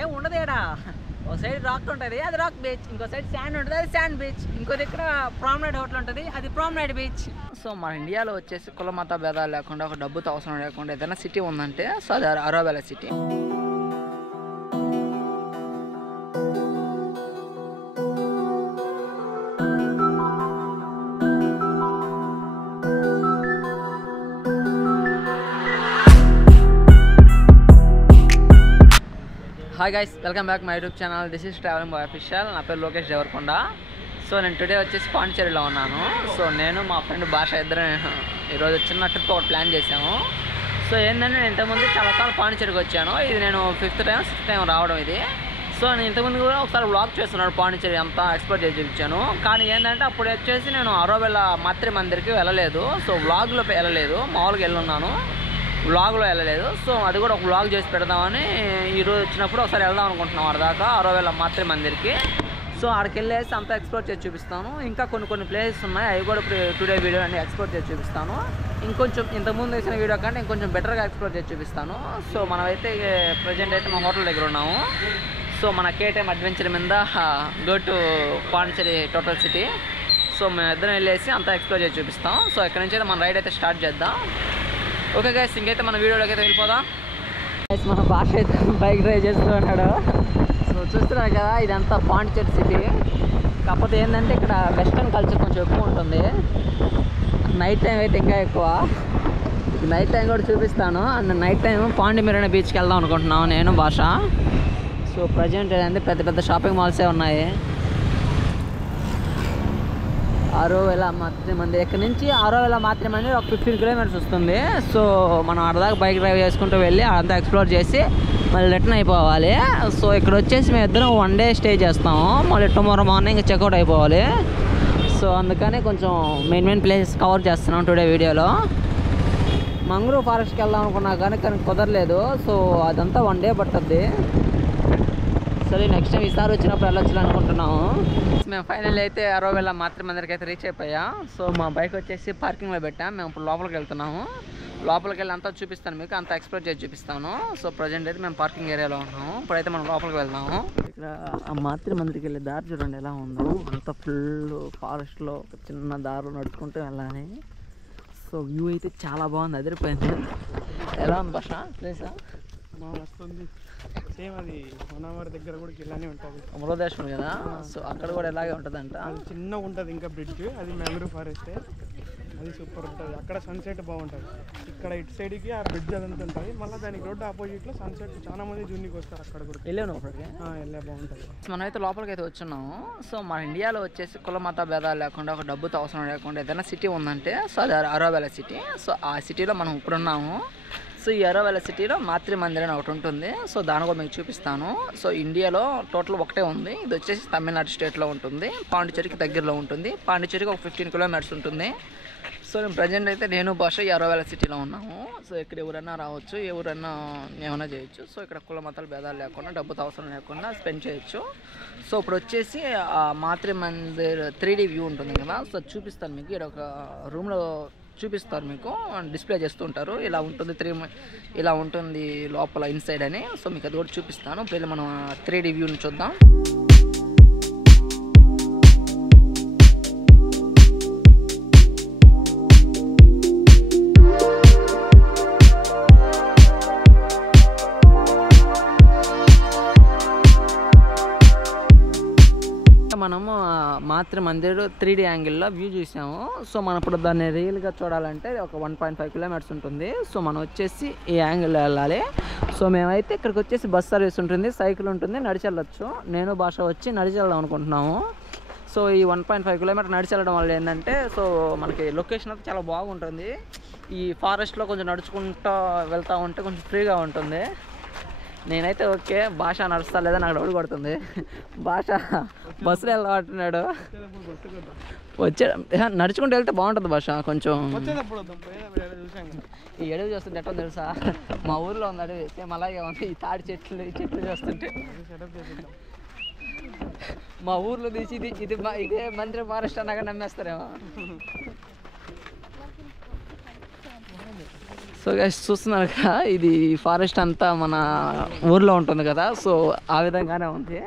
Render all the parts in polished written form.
ఏం ఉండదు ఏడా. ఒక సైడ్ రాక్ ఉంటుంది, అది రాక్ బీచ్. ఇంకో సైడ్ శాండ్ ఉంటుంది, అది శాండ్ బీచ్. ఇంకో దగ్గర ప్రామ్నైట్ హోటల్ ఉంటుంది, అది ప్రామ్నైట్ బీచ్. సో మన ఇండియాలో వచ్చేసి కుల మత భేదాలు లేకుండా, ఒక డబ్బుతో అవసరం లేకుండా ఏదైనా సిటీ ఉందంటే సో అది Auroville city. Hi guys, welcome back my YouTube channel. This is travelling boy official. నా పేరు లోకేష్ దేవరకొండ. సో నేను టుడే వచ్చేసి పాండిచేరిలో ఉన్నాను. సో నేను మా ఫ్రెండ్ భాష ఇద్దరు ఈరోజు చిన్న ట్రిప్ ఒకటి ప్లాన్ చేసాము. సో ఏంటంటే నేను ఇంతకుముందు చాలాసార్లు పాండిచేరికి వచ్చాను. ఇది నేను 5th టైం 6th టైం రావడం ఇది. సో నేను ఇంతకుముందు కూడా ఒకసారి వ్లాగ్ చేస్తున్నాను, పాండిచేరి అంతా ఎక్స్ప్లోర్ చేసి చూపించాను. కానీ ఏంటంటే అప్పుడు వచ్చేసి నేను అరోవెలా మాత్రి మందిర్కి వెళ్ళలేదు. సో వ్లాగ్లో వెళ్ళలేదు, మామూలుగా వెళ్ళున్నాను, వ్లాగ్లో వెళ్ళలేదు. సో అది కూడా ఒక వ్లాగ్ చేసి పెడదామని ఈరోజు వచ్చినప్పుడు ఒకసారి వెళ్దాం అనుకుంటున్నాం అరదాకా అరోవెలా మాత్రి మందిర్కి. సో అక్కడికి వెళ్ళేసి అంతా ఎక్స్ప్లోర్ చేసి చూపిస్తాను. ఇంకా కొన్ని ప్లేసెస్ ఉన్నాయి, అవి కూడా ఇప్పుడు టుడే వీడియో అన్ని ఎక్స్ప్లోర్ చేసి చూపిస్తాను. ఇంకొంచెం ఇంతకుముందు వేసిన వీడియో కంటే ఇంకొంచెం బెటర్గా ఎక్స్ప్లోర్ చేసి చూపిస్తాను. సో మనమైతే ప్రజెంట్ అయితే మా హోటల్ దగ్గర ఉన్నాము. సో మన కేటీఎం అడ్వెంచర్ మీద go to Pondicherry total city. So మేము ఇద్దరం వెళ్ళేసి అంతా ఎక్స్ప్లోర్ చేసి చూపిస్తాం. సో ఇక్కడ నుంచి అయితే మన రైడ్ అయితే స్టార్ట్ చేద్దాం. ఓకే గైస్, ఇంకైతే మన వీడియోలోకి అయితే వెళ్ళిపోదాం. గైస్ మన భాష అయితే బైక్ డ్రైవ్ చేస్తూ ఉన్నాడు. సో చూస్తున్నారు కదా, ఇదంతా పాండిచేరి సిటీ. కాకపోతే ఏంటంటే ఇక్కడ వెస్ట్రన్ కల్చర్ కొంచెం ఎక్కువ ఉంటుంది. నైట్ టైం అయితే ఇంకా ఎక్కువ. నైట్ టైం కూడా చూపిస్తాను. అండ్ నైట్ టైం పాండి మెరీనా బీచ్కి వెళ్దాం అనుకుంటున్నాను నేను భాష. సో ప్రజెంట్ ఏంటంటే పెద్ద షాపింగ్ మాల్సే ఉన్నాయి. అరోవెలా మాత్రి మందిర్ ఇక్కడ నుంచి అరోవెలా మాత్రి మందిర్ ఒక 15 కిలోమీటర్స్ వస్తుంది. సో మనం అరదాకా బైక్ డ్రైవ్ చేసుకుంటూ వెళ్ళి అదంతా ఎక్స్ప్లోర్ చేసి మళ్ళీ రిటర్న్ అయిపోవాలి. సో ఇక్కడ వచ్చేసి మేము ఇద్దరం 1 డే స్టే చేస్తాము, మళ్ళీ టుమారో మార్నింగ్ చెక్అవుట్ అయిపోవాలి. సో అందుకని కొంచెం మెయిన్ ప్లేసెస్ కవర్ చేస్తున్నాం టుడే వీడియోలో. మంగ్రూవ్ ఫారెస్ట్కి వెళ్దాం అనుకున్నా కానీ కుదరలేదు. సో అదంతా 1 డే పట్టుద్ది. సరే నెక్స్ట్ టైం ఈసారి వచ్చినప్పుడు వెళ్ళొచ్చు అనుకుంటున్నాము. మేము ఫైనల్ అయితే అరోవెలా మాత్రి మందిర్కి అయితే రీచ్ అయిపోయాం. సో మా బైక్ వచ్చేసి పార్కింగ్లో పెట్టాం. మేము ఇప్పుడు లోపలికి వెళ్తున్నాము. లోపలికి వెళ్ళి అంతా చూపిస్తాను, మీకు అంతా ఎక్స్ప్లోర్ చేసి చూపిస్తాను. సో ప్రజెంట్ అయితే మేము పార్కింగ్ ఏరియాలో ఉన్నాము. ఇప్పుడైతే మనం లోపలికి వెళ్దాము. ఇక్కడ ఆ మాత్రి మందిర్కి వెళ్ళే దారి చూడండి ఎలా ఉందో. అంతా ఫుల్ ఫారెస్ట్లో ఒక చిన్న దారిలో నడుచుకుంటూ వెళ్ళాలి. సో వ్యూ అయితే చాలా బాగుంది, అదిరిపోయింది. ఎలా ఉంది భాష ప్లేసా? వస్తుంది సేమ్, అది మనవారి దగ్గర కూడా ఇలానే ఉంటుంది, అమృతేశ్వరం కదా. సో అక్కడ కూడా ఇలాగే ఉంటుంది అంట. అది చిన్నగా ఉంటుంది. ఇంకా బ్రిడ్జ్ అది మ్యాంగ్రూవ్ ఫారెస్ట్, అది సూపర్ ఉంటుంది. అక్కడ సన్సెట్ బాగుంటుంది. ఇక్కడ ఇటు సైడ్కి ఆ బ్రిడ్జ్ అదంతా ఉంటుంది. మళ్ళీ దానికి రోడ్డు ఆపోజిట్లో సన్సెట్ చాలా మంది జూనికి వస్తారు. అక్కడ కూడా వెళ్ళాను అప్పటికి, వెళ్ళే బాగుంటుంది. మనమైతే లోపలికి అయితే వచ్చున్నాము. సో మన ఇండియాలో వచ్చేసి కుల మత భేదాలు లేకుండా, ఒక డబ్బుతో అవసరం లేకుండా ఏదైనా సిటీ ఉందంటే సో అది అరోవెలా సిటీ. సో ఆ సిటీలో మనం ఇప్పుడున్నాము. సో ఈ అరోవెలా సిటీలో మాత్రి మందిర్ అని ఒకటి ఉంటుంది. సో దాని కూడా మీకు చూపిస్తాను. సో ఇండియాలో టోటల్ ఒకటే ఉంది. ఇది వచ్చేసి తమిళనాడు స్టేట్లో ఉంటుంది, పాండిచేరికి దగ్గరలో ఉంటుంది. పాండిచేరికి ఒక 15 కిలోమీటర్స్ ఉంటుంది. సో నేను ప్రజెంట్ అయితే నేను భాష ఈ అరోవెలా సిటీలో ఉన్నాము. సో ఇక్కడ ఎవరైనా రావచ్చు, ఎవరైనా ఏమైనా చేయొచ్చు. సో ఇక్కడ కుల మతాల భేదాలు లేకుండా, డబ్బుతో అవసరం లేకుండా స్పెండ్ చేయొచ్చు. సో ఇప్పుడు వచ్చేసి ఆ మాత్రి మందిర్ 3D వ్యూ ఉంటుంది కదా. సో చూపిస్తాను మీకు. ఇక్కడ ఒక రూమ్లో చూపిస్తారు, మీకు డిస్ప్లే చేస్తూ ఉంటారు. ఇలా ఉంటుంది ఇలా ఉంటుంది లోపల ఇన్సైడ్ అని. సో మీకు అది కూడా చూపిస్తాను. ఇప్పుడు మనం 3D వ్యూని చూద్దాం. మనము మాత్రి మందిర్ 3D యాంగిల్లో వ్యూ చూసాము. సో మనం ఇప్పుడు దాన్ని రియల్గా చూడాలంటే ఒక 1.5 కిలోమీటర్స్ ఉంటుంది. సో మనం వచ్చేసి ఈ యాంగిల్లో వెళ్ళాలి. సో మేమైతే ఇక్కడికి వచ్చేసి బస్ సర్వీస్ ఉంటుంది, సైకిల్ ఉంటుంది, నడిచి వెళ్ళొచ్చు. నేను భాష వచ్చి నడిచి వెళ్దాం అనుకుంటున్నాము. సో ఈ 1.5 కిలోమీటర్ నడిచి వెళ్ళడం వల్ల ఏంటంటే సో మనకి లొకేషన్ అయితే చాలా బాగుంటుంది. ఈ ఫారెస్ట్లో కొంచెం నడుచుకుంటూ వెళ్తూ ఉంటే కొంచెం ఫ్రీగా ఉంటుంది. నేనైతే ఓకే, భాష నడుస్తా లేదా నాకు డౌట్ కొడుతుంది. భాష బస్సులో వెళ్దామంటున్నాడు. వచ్చే నడుచుకుంటూ వెళ్తే బాగుంటుంది భాష. కొంచెం ఈ అడవి చూస్తుంటే ఎట్లా తెలుసా, మా ఊర్లో ఉంది అడవి, సేమ్ అలాగే ఉంది. ఈ తాడి చెట్లు, ఈ చెట్లు చూస్తుంటే మా ఊర్లో తీసి ఇదే మంత్రి ఫారెస్ట్ అన్నాగా నమ్మేస్తారేమో. సో గైస్ చూస్తున్నారు కదా, ఇది ఫారెస్ట్ అంతా మన ఊర్లో ఉంటుంది కదా, సో ఆ విధంగానే ఉంది.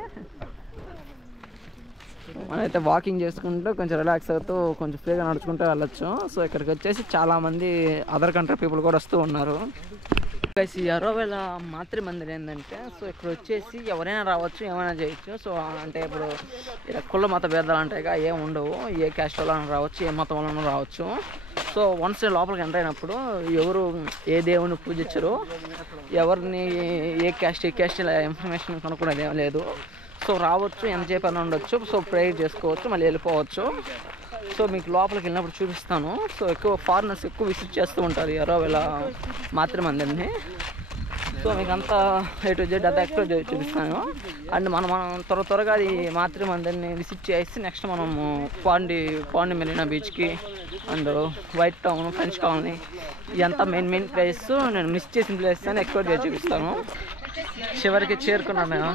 మనమైతే వాకింగ్ చేసుకుంటూ కొంచెం రిలాక్స్ అవుతూ కొంచెం ఫ్రీగా నడుచుకుంటూ వెళ్ళొచ్చు. సో ఇక్కడికి వచ్చేసి చాలామంది అదర్ కంట్రీ పీపుల్ కూడా వస్తూ ఉన్నారు. గైస్ ఈ అరోవేల మాతృ మందిర్ ఏంటంటే, సో ఇక్కడ వచ్చేసి ఎవరైనా రావచ్చు, ఏమైనా చేయొచ్చు. సో అంటే ఇప్పుడు ఇక్కడ కుల మత భేదాలు అంటాయిగా ఏం ఉండవు, ఏ క్యాస్ట్ వాళ్ళని రావచ్చు, ఏ మతం వాళ్ళని రావచ్చు. సో వన్స్ లోపలికి ఎంటర్ అయినప్పుడు ఎవరు ఏ దేవుని పూజించరు, ఎవరిని ఏ క్యాస్ట్ ఇలా ఇన్ఫర్మేషన్ కనుక్కునేది ఏం లేదు. సో రావచ్చు, ఎంతసేపు అని ఉండొచ్చు, సో ప్రేయర్ చేసుకోవచ్చు, మళ్ళీ వెళ్ళిపోవచ్చు. సో మీకు లోపలికి వెళ్ళినప్పుడు చూపిస్తాను. సో ఎక్కువ ఫారినర్స్ ఎక్కువ విజిట్ చేస్తూ ఉంటారు ఈ అరోవేల మాతృ మందిర్ని. సో మీకు అంతా A to Z అంతా ఎక్స్ప్లోర్ చూపిస్తాను. అండ్ మనం త్వరగా అది మాతృ మందిర్ని విజిట్ చేసి నెక్స్ట్ మనము పాండి మెరీనా బీచ్కి and white town, French colony ఇదంతా మెయిన్ ప్లేస్. నేను మిస్ చేసిన ప్లేస్ అని ఎక్స్ప్లోర్ చేసి చూపిస్తాను. చివరికి చేరుకున్నాను నేను,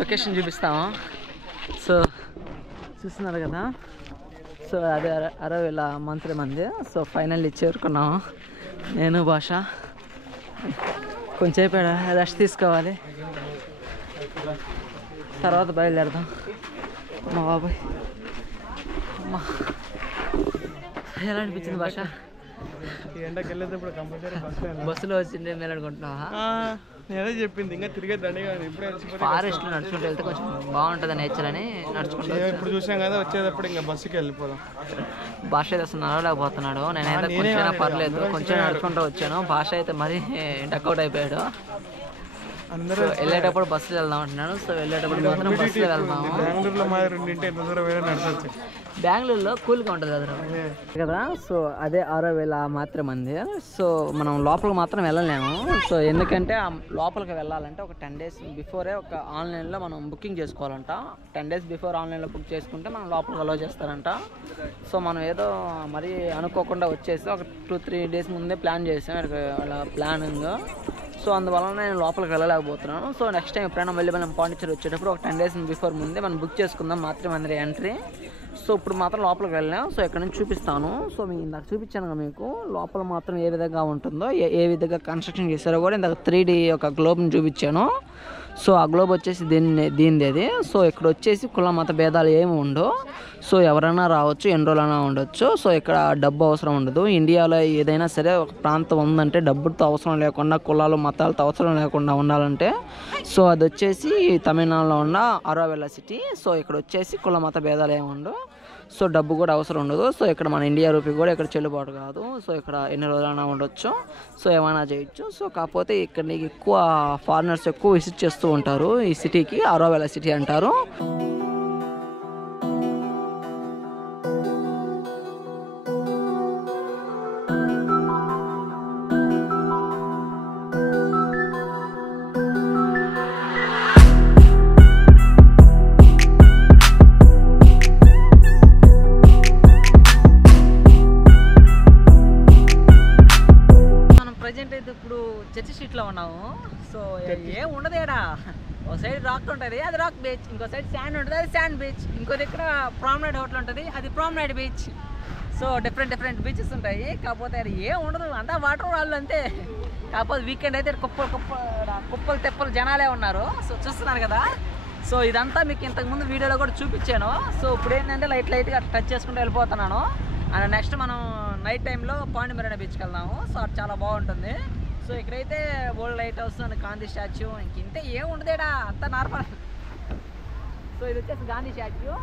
లొకేషన్ చూపిస్తాము. సో చూస్తున్నారు కదా, సో అదే అరోవేల మాతృ మందిర్. సో ఫైనల్లీ చేరుకున్నాము. నేను భాష కొంచెంసేపు రెస్ట్ తీసుకోవాలి, తర్వాత బయలుదేరదాం. మా బాబాయ్ అమ్మా ఎలా అనిపించింది భాష? ఎండకి వెళ్ళేటప్పుడు కంపల్సరీ బస్సులో వచ్చిండే మేము అనుకుంటున్నావా? నేనే చెప్పింది ఇంకా తిరిగే దండిగా ఇప్పుడే ఫారెస్ట్లో నడుచుకుంటూ వెళ్తే కొంచెం బాగుంటుంది నేచర్ అని నడుచుకుంటూ ఇప్పుడు చూసాం కదా, వచ్చేటప్పుడు ఇంకా బస్సుకి వెళ్ళిపోదాం. భాష అయితే అసలు నడవలేకపోతున్నాడు. నేనైతే కొంచెం పర్లేదు, కొంచెం నడుచుకుంటూ వచ్చాను. భాష అయితే మరీ డక్అవుట్ అయిపోయాడు. అందరూ వెళ్ళేటప్పుడు బస్సులో వెళ్దాం అంటున్నాను. సో వెళ్ళేటప్పుడు మాత్రం బస్సులో వెళ్దాము. బెంగళూరులో మా రెండింటి ఎంత దూరం వేరే నడచవచ్చు. బెంగళూరులో కూల్గా ఉంటుంది కదా. సో అదే అరోవేల మాతృ మందిర్. సో మనం లోపలికి మాత్రం వెళ్ళలేము. సో ఎందుకంటే ఆ లోపలికి వెళ్ళాలంటే ఒక 10 days బిఫోరే ఒక ఆన్లైన్లో మనం బుకింగ్ చేసుకోవాలంట. 10 days బిఫోర్ ఆన్లైన్లో బుక్ చేసుకుంటే మనం లోపలికి అలో చేస్తారంట. సో మనం ఏదో మరీ అనుకోకుండా వచ్చేసి ఒక 2-3 days ముందే ప్లాన్ చేసాం అలా ప్లానింగ్. సో అందువల్ల నేను లోపలికి వెళ్ళలేకపోతున్నాను. సో నెక్స్ట్ టైం ఎప్పుడైనా మళ్ళీ మనం పాండిచ్చేరి వచ్చేటప్పుడు ఒక 10 days బిఫోర్ ముందే మనం బుక్ చేసుకుందాం మాతృ మందిర్ ఎంట్రీ. సో ఇప్పుడు మాత్రం లోపలికి వెళ్ళాం. సో ఇక్కడ నుంచి చూపిస్తాను. సో మీకు ఇందాక చూపించాను కదా మీకు లోపల మాత్రం ఏ విధంగా ఉంటుందో, ఏ విధంగా కన్స్ట్రక్షన్ చేశారో కూడా ఇందాక 3D ఒక గ్లోబ్ని చూపించాను. సో ఆ గ్లోబ్ వచ్చేసి దీనిది అది. సో ఇక్కడ వచ్చేసి కుల మత భేదాలు ఏమి ఉండవు. సో ఎవరైనా రావచ్చు, ఎన్ని రోజులైనా ఉండొచ్చు. సో ఇక్కడ డబ్బు అవసరం ఉండదు. ఇండియాలో ఏదైనా సరే ఒక ప్రాంతం ఉందంటే డబ్బుతో అవసరం లేకుండా, కులాలు మతాలతో అవసరం లేకుండా ఉండాలంటే సో అది వచ్చేసి తమిళనాడులో ఉన్న అరోవేల సిటీ. సో ఇక్కడ వచ్చేసి కుల మత భేదాలు ఏమి ఉండవు. సో డబ్బు కూడా అవసరం ఉండదు. సో ఇక్కడ మన ఇండియా రూపీ కూడా ఇక్కడ చెల్లుబాటు కాదు. సో ఇక్కడ ఎన్ని రోజులైనా ఉండొచ్చు, సో ఏమైనా చేయొచ్చు. సో కాకపోతే ఇక్కడ ఎక్కువ ఫారినర్స్ ఎక్కువ విజిట్ చేస్తూ ఉంటారు ఈ సిటీకి. అరోవేల సిటీ అంటారు. ఇప్పుడు చర్చి స్ట్రీట్లో ఉన్నాము. సో ఏం ఉండదు ఇక్కడ. ఒక సైడ్ రాక్ ఉంటుంది, అది రాక్ బీచ్. ఇంకో సైడ్ శాండ్ ఉంటుంది, అది శాండ్ బీచ్. ఇంకో దగ్గర ప్రామ్నైడ్ హోటల్ ఉంటుంది, అది ప్రామ్నైడ్ బీచ్. సో డిఫరెంట్ బీచెస్ ఉంటాయి. కాకపోతే అది ఏం ఉండదు, అంతా వాటర్ వాళ్ళు అంతే. కాకపోతే వీకెండ్ అయితే కుప్పలు తెప్పలు జనాలే ఉన్నారు. సో చూస్తున్నారు కదా. సో ఇదంతా మీకు ఇంతకుముందు వీడియోలో కూడా చూపించాను. సో ఇప్పుడు ఏంటంటే లైట్గా టచ్ చేసుకుంటూ వెళ్ళిపోతున్నాను. అండ్ నెక్స్ట్ మనం నైట్ టైంలో పాండి మెరీనా బీచ్కి వెళ్దాము. సో అది చాలా బాగుంటుంది. సో ఇక్కడైతే old light house and Gandhi statue, ఇంతే ఏం ఉండదేడా, అంతా నార్మల్. సో ఇది వచ్చేసి గాంధీ స్టాచ్యూ,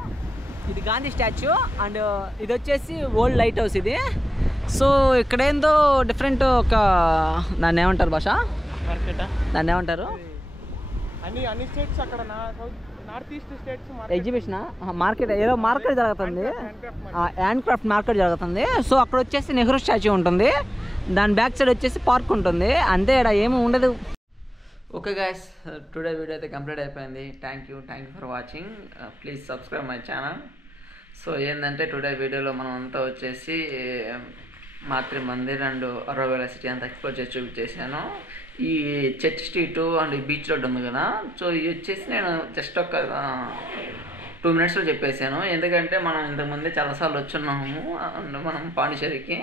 ఇది గాంధీ స్టాచ్యూ. అండ్ ఇది వచ్చేసి ఓల్డ్ లైట్ హౌస్ ఇది. సో ఇక్కడేందో డిఫరెంట్ ఒక దాన్ని ఏమంటారు భాష, దాన్ని ఏమంటారు, అన్ని స్టేట్స్ అక్కడ north east states exhibition market ఏదో మార్కెట్ జరుగుతుంది, హ్యాండ్ క్రాఫ్ట్ మార్కెట్ జరుగుతుంది. సో అక్కడ వచ్చేసి నెహ్రూ స్టాచ్యూ ఉంటుంది, దాని బ్యాక్ సైడ్ వచ్చేసి పార్క్ ఉంటుంది. అంతే ఇక్కడ ఏమి ఉండదు. ఓకే గైస్, టుడే వీడియో అయితే కంప్లీట్ అయిపోయింది. Thank you for watching. Please subscribe my channel. So ఏంటంటే టుడే వీడియోలో మనం అంతా వచ్చేసి మాతృ మందిర్ అండ్ అరోవేల సిటీ అంతా ఎక్స్ప్లోర్ చేసి చూపించేసాను. ఈ చర్చ్ స్ట్రీటు అండ్ ఈ బీచ్ రోడ్ ఉంది కదా, సో ఇది వచ్చేసి నేను జస్ట్ ఒక 2 minutesలో చెప్పేసాను. ఎందుకంటే మనం ఇంతకుముందే చాలాసార్లు వచ్చున్నాము అండ్ మనం పాండిచ్చేరికి.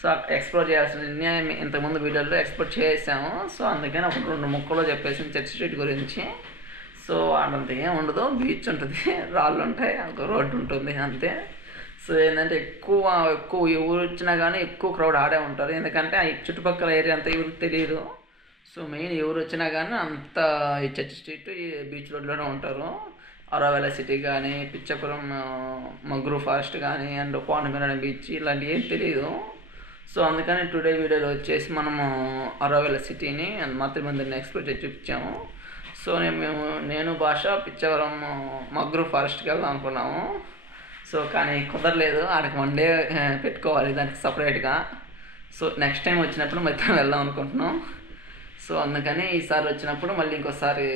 సో ఎక్స్ప్లోర్ చేయాల్సిన ఇంతకుముందు వీడియోలో ఎక్స్ప్లోర్ చేసాము. సో అందుకని ఒక 2 ముక్కలో చెప్పేసి చర్చ్ స్ట్రీట్ గురించి. సో అదంతా ఏం ఉండదు, బీచ్ ఉంటుంది, రాళ్ళు ఉంటాయి, ఒక రోడ్డు ఉంటుంది అంతే. సో ఏంటంటే ఎక్కువ ఎవరు వచ్చినా కానీ ఎక్కువ క్రౌడ్ ఆడే ఉంటారు, ఎందుకంటే ఆ చుట్టుపక్కల ఏరియా అంతా ఎవరికి తెలియదు. సో మెయిన్ ఎవరు వచ్చినా కానీ అంత ఈ చర్చ్ స్ట్రీట్ ఈ బీచ్ రోడ్లోనే ఉంటారు. అరవెల సిటీ కానీ, పిచ్చపురం మగ్రూ ఫారెస్ట్ కానీ, అండ్ పాండుమిరాని బీచ్ ఇలాంటివి ఏం తెలియదు. సో అందుకని టుడే వీడియోలో వచ్చేసి మనము అరవెల సిటీని అండ్ మత్స్యమందిని ఎక్స్ప్లోర్ చేసి చూపించాము. సో నేను భాష పిచ్చవరం మగ్రూ ఫారెస్ట్కి వెళ్దాం అనుకున్నాము. సో కానీ కుదరలేదు, ఆడికి 1 డే పెట్టుకోవాలి దానికి సపరేట్గా. సో నెక్స్ట్ టైం వచ్చినప్పుడు మొత్తం వెళ్దాం అనుకుంటున్నాం. సో అందుకని ఈసారి వచ్చినప్పుడు మళ్ళీ ఇంకోసారి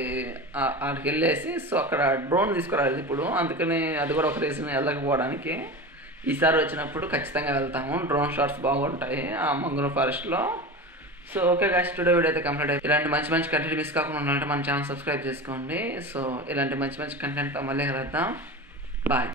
ఆడికి వెళ్ళేసి సో అక్కడ డ్రోన్ తీసుకురాలేదు ఇప్పుడు, అందుకని అది కూడా ఒక రీజన్ వెళ్ళకపోవడానికి. ఈసారి వచ్చినప్పుడు ఖచ్చితంగా వెళ్తాము, డ్రోన్ షాట్స్ బాగుంటాయి ఆ మంగ్రూ ఫారెస్ట్లో. So okay guys, today video అయితే కంప్లీట్ అయిపోయింది. ఇలాంటి మంచి కంటెంట్ మిస్ కాకుండా ఉండాలంటే మన ఛానల్ సబ్స్క్రైబ్ చేసుకోండి. సో ఇలాంటి మంచి కంటెంట్తో మళ్ళీ కలుద్దాం. బాయ్.